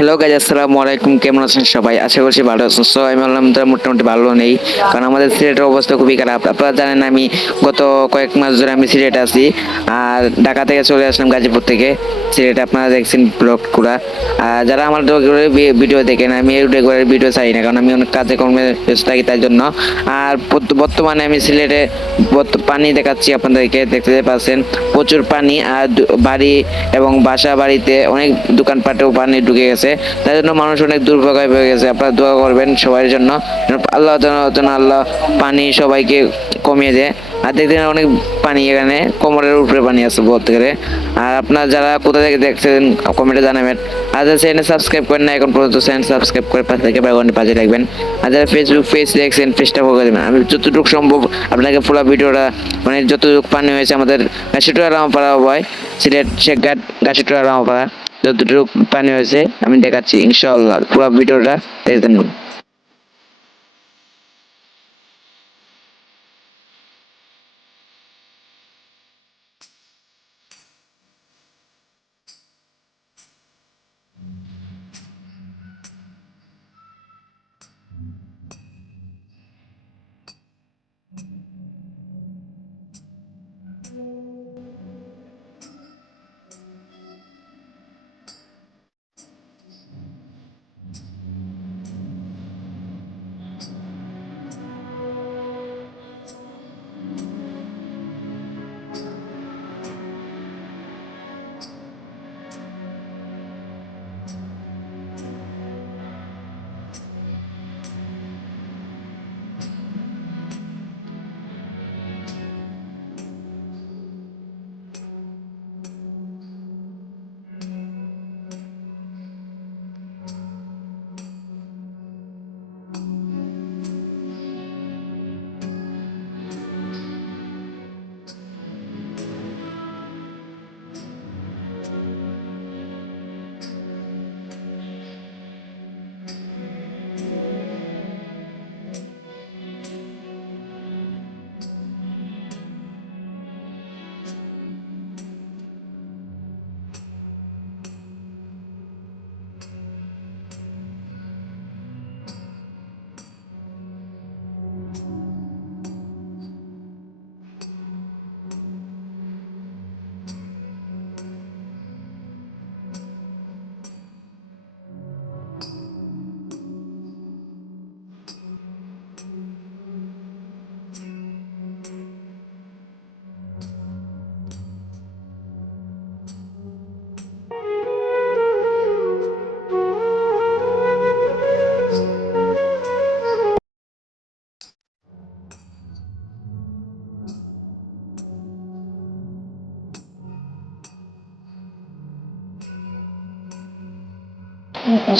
Hello guys, আসসালামু আলাইকুম। কেমন আছেন সবাই? আশা করছি ভালো আছেন। সো আমি আলহামদুলিল্লাহ মোটামুটি ভালো নেই, কারণ আমাদের সিলেটের অবস্থা খুবই খারাপ। আপনারা জানেন আমি গত কয়েক মাস ধরে আমি সিলেটে আছি, আর ঢাকা থেকে চলে আসলাম গাজীপুর থেকে সিলেটে। আপনারা দেখছেন ব্লগ করা। আর যারা আমার রেগুলার ভিডিও দেখেন, আমি রেগুলার ভিডিও চাই না, কারণ আমি অনেক কাজে কর্মে ব্যস্ত থাকি তাই জন্য। আর বর্তমানে আমি সিলেটে পানি দেখাচ্ছি আপনাদেরকে, দেখতে পাচ্ছেন প্রচুর পানি। আর বাড়ি এবং বাসা বাড়িতে অনেক দোকানপাটেও পানি ঢুকে গেছে, তাই জন্য মানুষ অনেক দুর্ভোগায় পড়ে গেছে। আপনারা দোয়া করবেন সবার জন্য, আল্লাহ যেন আল্লাহ পানি সবাইকে কমিয়ে দেয়। আর দেখতেন অনেক পানি, এখানে কোমরের উপরে পানি আছে বলতে গেলে। আর আপনারা যারা কোথা থেকে দেখছেন কমেন্টে জানাবেন। আর যারা চ্যানেল সাবস্ক্রাইব করেন না এখন পর্যন্ত, চ্যানেল সাবস্ক্রাইব করে পাশে থেকে বেল পাশে রাখবেন। আর যারা ফেসবুক পেজ দেখছেন, পেজটা ফলো করে দেবেন। আমি যতটুকু সম্ভব আপনাকে পুরো ভিডিওটা, মানে যতটুকু পানি হয়েছে আমাদের গাছিটোয়া রামপাড়া হয়, সিলেট শেখঘাট গাছিটোয়া রামপাড়া, যতটুকু পানি হয়েছে আমি দেখাচ্ছি ইনশাআল্লাহ। পুরো ভিডিওটা দেখতে থাকুন।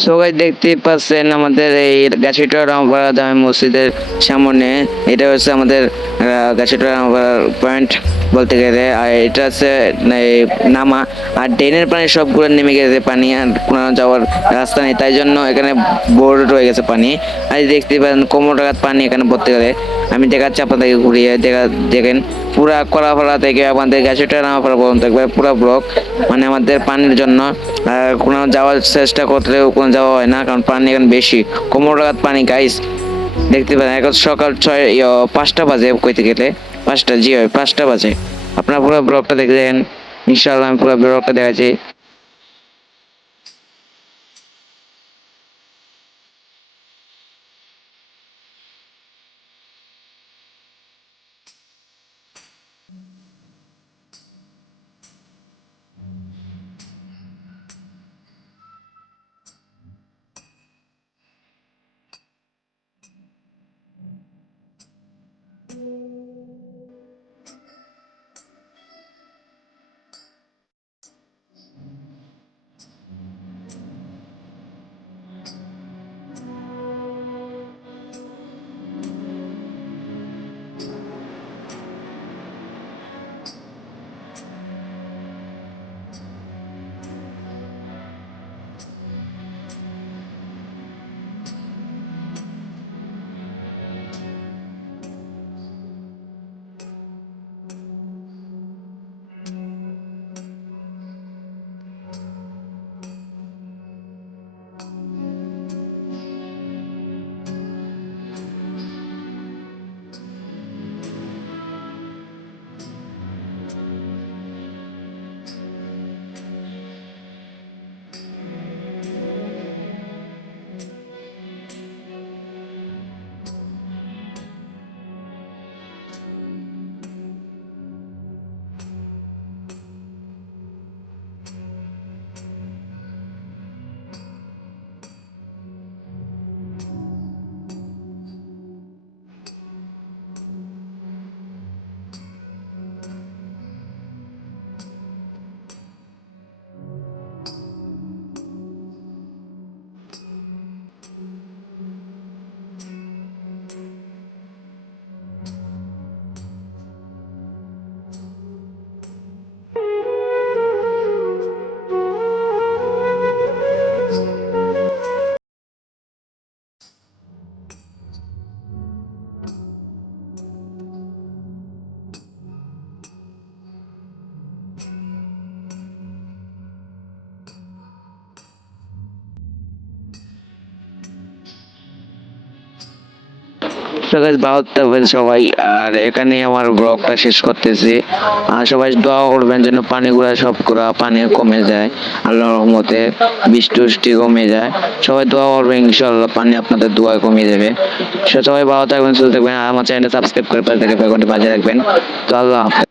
সবাই দেখতে পাচ্ছেন আমাদের এই গাছিটোয়া রামপাড়া জামে মসজিদের সামনে। এটা হচ্ছে আমাদের গাছিটোয়া রামপাড়ার পয়েন্ট বলতে গেলে। আর এটা হচ্ছে এই নামা, আর ড্রেনের পানি সবগুলো নেমে গেছে পানি, আর কোনো যাওয়ার রাস্তা নেই, তাই জন্য এখানে বোর্ড রয়ে গেছে পানি। আর দেখতে পাচ্ছেন কোমর টাকার পানি এখানে বলতে গেলে। আমি দেখাচ্ছি আপনাদেরকে ঘুরিয়ে দেখেন পুরা কলাপাড়া থেকে আমাদের গাছিটোয়া রামপাড়া পর্যন্ত একবার পুরো ব্লক, মানে আমাদের পানির জন্য। আর কোনো যাওয়ার চেষ্টা করলেও কোনো যাওয়া হয় না, কারণ পানি এখন বেশি, কোমর লাগাত পানি গাইস। দেখতে পারেন এখন সকাল 5টা বাজে, কইতে গেলে 5টা, জি হয় 5টা বাজে। আপনারা পুরো ব্লগটা দেখেন ইনশাআল্লাহ, আমি পুরো ব্লগটা দেখাচ্ছি। তো গাইস ভালো থাকবেন সবাই, আর এখানে আমার ব্লগটা শেষ করতেছি। আর সবাই দোয়া করবেন যেন পানিগুলা সবগুলা পানি কমে যায়, আল্লাহর রহমতে বৃষ্টি কমে যায়। সবাই দোয়া করবেন, ইনশাআল্লাহ পানি আপনাদের দোয়ায় কমে যাবে। সবাই ভালো থাকবেন, সুস্থ থাকবেন, আর আমার চ্যানেলটা সাবস্ক্রাইব করে পাশে থেকে বেল বাজিয়ে রাখবেন। তো আল্লাহ হাফেজ।